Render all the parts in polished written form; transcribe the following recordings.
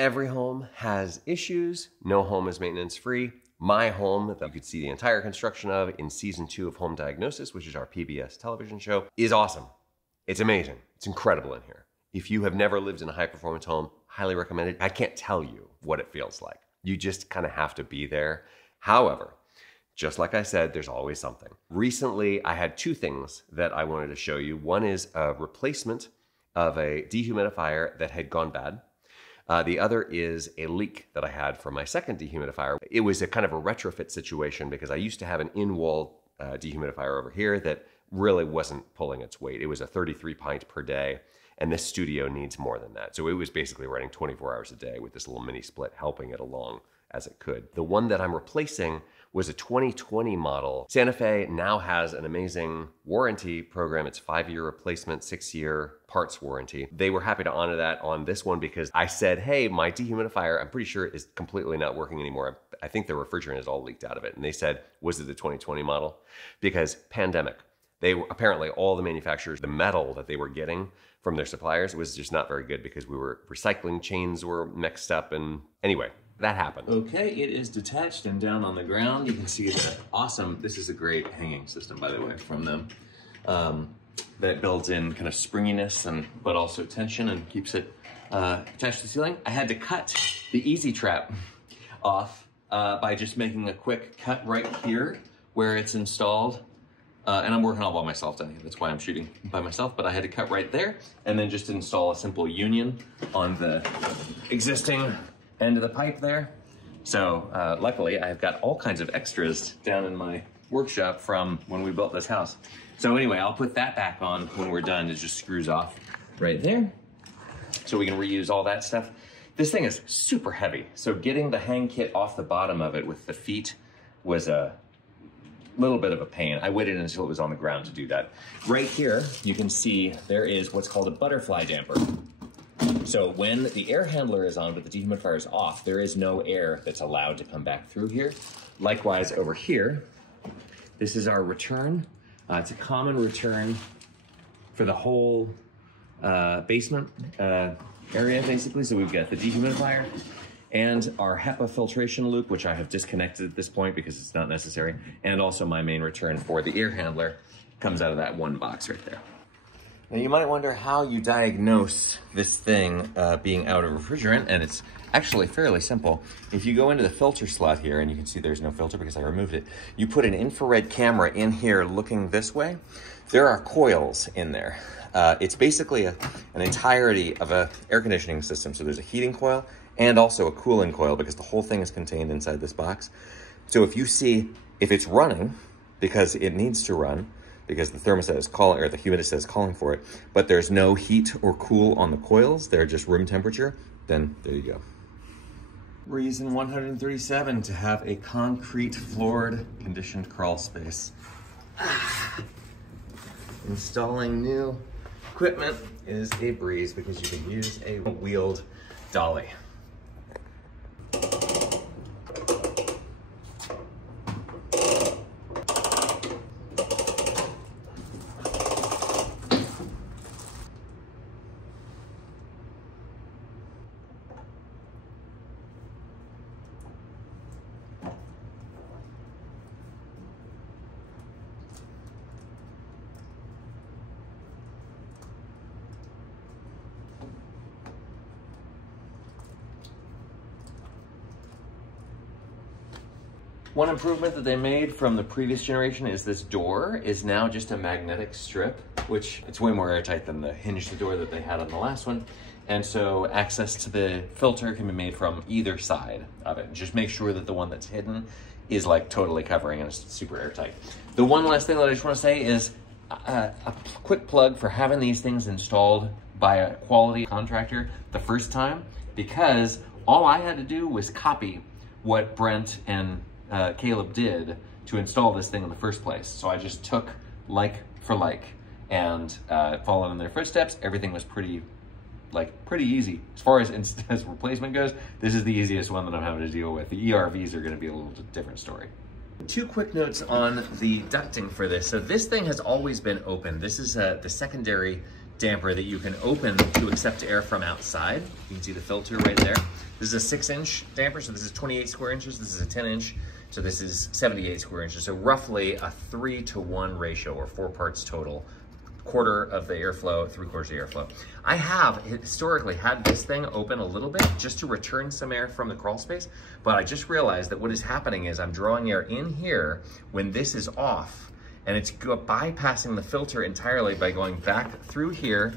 Every home has issues. No home is maintenance free. My home, that you could see the entire construction of in season 2 of Home Diagnosis, which is our PBS television show, is awesome. It's amazing. It's incredible in here. If you have never lived in a high performance home, highly recommend it. I can't tell you what it feels like. You just kind of have to be there. However, just like I said, there's always something. Recently, I had 2 things that I wanted to show you. One is a replacement of a dehumidifier that had gone bad. The other is a leak that I had from my second dehumidifier. It was a kind of a retrofit situation because I used to have an in-wall dehumidifier over here that really wasn't pulling its weight. It was a 33 pint per day, and this studio needs more than that. So it was basically running 24 hours a day with this little mini split helping it along as it could. The one that I'm replacing was a 2020 model. Santa Fe now has an amazing warranty program. It's 5-year replacement, 6-year parts warranty. They were happy to honor that on this one because I said, hey, my dehumidifier, I'm pretty sure is completely not working anymore. I think the refrigerant is all leaked out of it. And they said, was it the 2020 model? Because pandemic. They were, apparently all the manufacturers, the metal that they were getting from their suppliers was just not very good because recycling chains were mixed up, and anyway, that happened. Okay, it is detached and down on the ground. You can see the awesome, this is a great hanging system, by the way, from them. That builds in kind of springiness but also tension and keeps it attached to the ceiling. I had to cut the easy trap off by just making a quick cut right here where it's installed. And I'm working all by myself down here. That's why I'm shooting by myself, but I had to cut right there and then just install a simple union on the existing end of the pipe there. So luckily I've got all kinds of extras down in my workshop from when we built this house. So anyway, I'll put that back on when we're done. It just screws off right there. So we can reuse all that stuff. This thing is super heavy. So getting the hang kit off the bottom of it with the feet was a little bit of a pain. I waited until it was on the ground to do that. Right here, you can see there is what's called a butterfly damper. So when the air handler is on but the dehumidifier is off, there is no air that's allowed to come back through here. Likewise over here, this is our return. It's a common return for the whole basement area, basically. So we've got the dehumidifier and our HEPA filtration loop, which I have disconnected at this point because it's not necessary, and also my main return for the air handler comes out of that one box right there. Now you might wonder how you diagnose this thing being out of refrigerant, and it's actually fairly simple. If you go into the filter slot here, and you can see there's no filter because I removed it, you put an infrared camera in here looking this way. There are coils in there. It's basically an entirety of an air conditioning system. So there's a heating coil and also a cooling coil because the whole thing is contained inside this box. So if you see, if it's running, because it needs to run, because the thermostat is calling, or the humidistat is calling for it, but there's no heat or cool on the coils, they're just room temperature, then there you go. We're using 137 to have a concrete floored conditioned crawl space. Installing new equipment is a breeze because you can use a wheeled dolly. One improvement that they made from the previous generation is this door is now just a magnetic strip, which it's way more airtight than the hinged door that they had on the last one. And so access to the filter can be made from either side of it. Just make sure that the one that's hidden is like totally covering and it's super airtight. The one last thing that I just want to say is a quick plug for having these things installed by a quality contractor the first time, because all I had to do was copy what Brent and Caleb did to install this thing in the first place. So I just took like for like and followed in their footsteps. Everything was pretty easy. As far as replacement goes, this is the easiest one that I'm having to deal with. The ERVs are gonna be a little different story. Two quick notes on the ducting for this. So this thing has always been open. This is the secondary damper that you can open to accept air from outside. You can see the filter right there. This is a 6-inch damper, so this is 28 square inches. This is a 10-inch, so this is 78 square inches. So roughly a 3-to-1 ratio, or 4 parts total. Quarter of the airflow, 3/4 of the airflow. I have historically had this thing open a little bit just to return some air from the crawl space, but I just realized that what is happening is I'm drawing air in here when this is off, and it's bypassing the filter entirely by going back through here,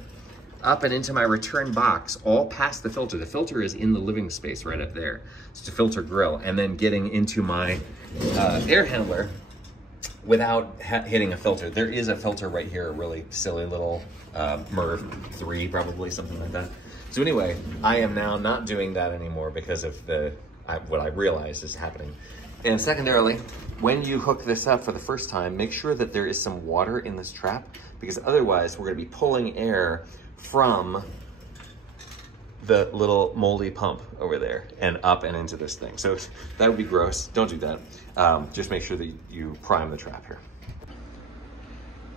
up and into my return box, all past the filter. The filter is in the living space right up there. It's a filter grill, and then getting into my air handler without hitting a filter. There is a filter right here, a really silly little MERV 3, probably, something like that. So anyway, I am now not doing that anymore because of what I realized is happening. And secondarily, when you hook this up for the first time, make sure that there is some water in this trap, because otherwise we're gonna be pulling air from the little moldy pump over there and up and into this thing. So that would be gross. Don't do that. Just make sure that you prime the trap here.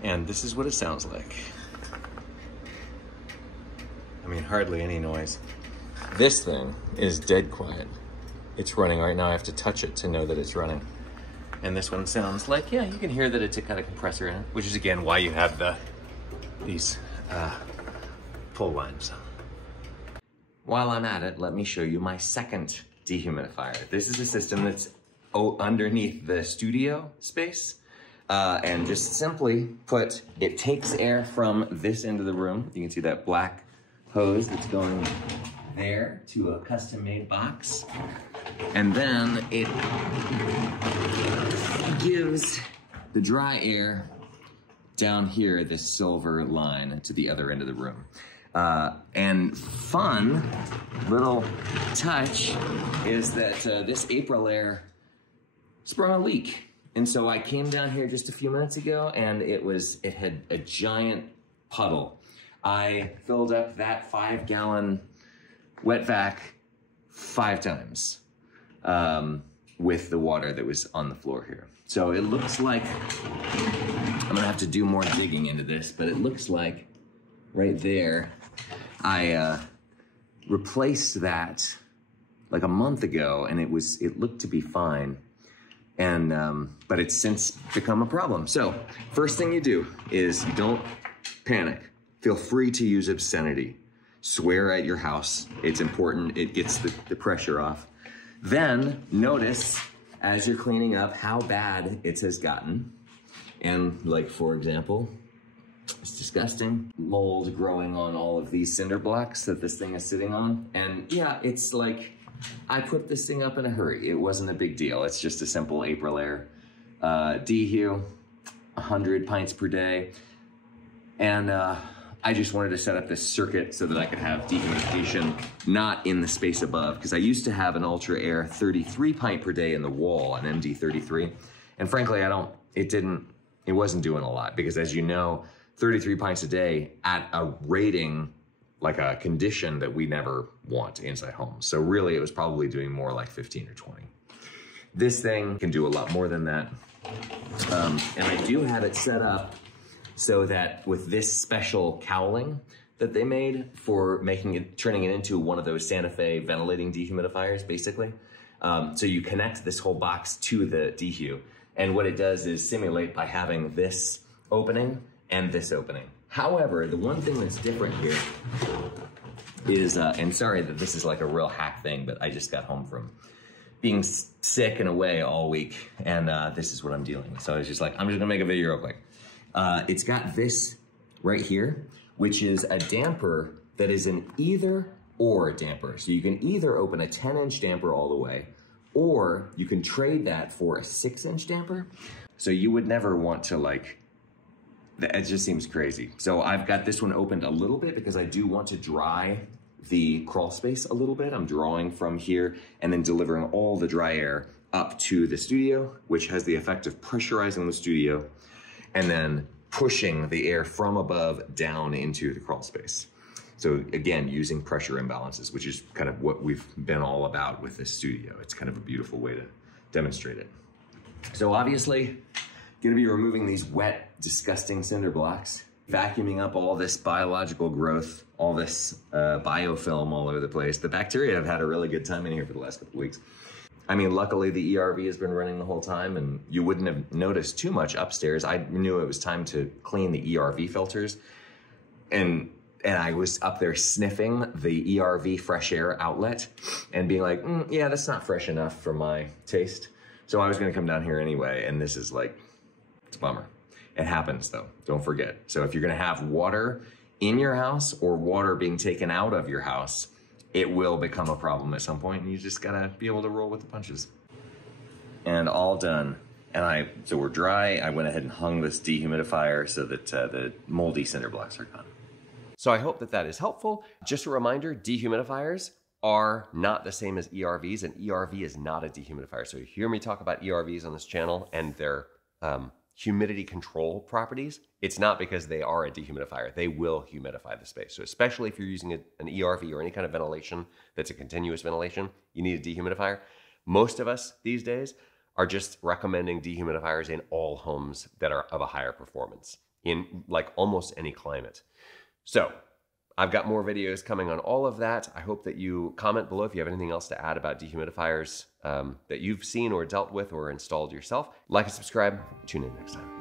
And this is what it sounds like. I mean, hardly any noise. This thing is dead quiet. It's running right now. I have to touch it to know that it's running. And this one sounds like, yeah, you can hear that it's got a compressor in it, which is again why you have these pull lines. While I'm at it, let me show you my second dehumidifier. This is a system that's underneath the studio space. And just simply put, it takes air from this end of the room. You can see that black hose that's going there to a custom-made box. And then it gives the dry air down here, this silver line, to the other end of the room. And fun little touch is that this Aprilaire sprung a leak. And so I came down here just a few minutes ago, and it had a giant puddle. I filled up that 5-gallon wet vac 5 times with the water that was on the floor here. So it looks like, I'm gonna have to do more digging into this, but it looks like right there, I replaced that like a month ago, and it looked to be fine. And, but it's since become a problem. So first thing you do is don't panic. Feel free to use obscenity. Swear at your house. It's important. It gets the pressure off. Then notice as you're cleaning up how bad it has gotten. And like, for example, it's disgusting. Mold growing on all of these cinder blocks that this thing is sitting on. And yeah, it's like, I put this thing up in a hurry. It wasn't a big deal. It's just a simple Aprilaire Dehu, 100 pints per day. And I just wanted to set up this circuit so that I could have dehumidification not in the space above, because I used to have an Ultra Air 33 pint per day in the wall, an MD33. And frankly, it wasn't doing a lot, because as you know, 33 pints a day at a rating, like a condition that we never want inside homes. So really it was probably doing more like 15 or 20. This thing can do a lot more than that. And I do have it set up so that with this special cowling that they made for turning it into one of those Santa Fe ventilating dehumidifiers, basically. So you connect this whole box to the Dehu. And what it does is simulate by having this opening and this opening. However, the one thing that's different here is, and sorry that this is like a real hack thing, but I just got home from being sick and away all week, and this is what I'm dealing with. So I was just like, I'm just gonna make a video real quick. It's got this right here, which is a damper that is an either or damper. So you can either open a 10-inch damper all the way, or you can trade that for a 6-inch damper. So you would never want to like, it just seems crazy. So I've got this one opened a little bit because I do want to dry the crawl space a little bit. I'm drawing from here and then delivering all the dry air up to the studio, which has the effect of pressurizing the studio and then pushing the air from above down into the crawl space. So again, using pressure imbalances, which is kind of what we've been all about with this studio. It's kind of a beautiful way to demonstrate it. So obviously, gonna be removing these wet, disgusting cinder blocks. vacuuming up all this biological growth, all this biofilm all over the place. The bacteria have had a really good time in here for the last couple of weeks. I mean, luckily the ERV has been running the whole time and you wouldn't have noticed too much upstairs. I knew it was time to clean the ERV filters. And I was up there sniffing the ERV fresh air outlet and being like, yeah, that's not fresh enough for my taste. So I was gonna come down here anyway, and this is like, it's a bummer. It happens though, don't forget. So if you're gonna have water in your house or water being taken out of your house, it will become a problem at some point, and you just gotta be able to roll with the punches. And all done. And so we're dry. I went ahead and hung this dehumidifier so that the moldy cinder blocks are gone. So I hope that that is helpful. Just a reminder, dehumidifiers are not the same as ERVs, and ERV is not a dehumidifier. So you hear me talk about ERVs on this channel and their humidity control properties. It's not because they are a dehumidifier. They will humidify the space. So especially if you're using an ERV or any kind of ventilation that's a continuous ventilation, you need a dehumidifier. Most of us these days are just recommending dehumidifiers in all homes that are of a higher performance in like almost any climate. So I've got more videos coming on all of that. I hope that you comment below if you have anything else to add about dehumidifiers that you've seen or dealt with or installed yourself. Like and subscribe. Tune in next time.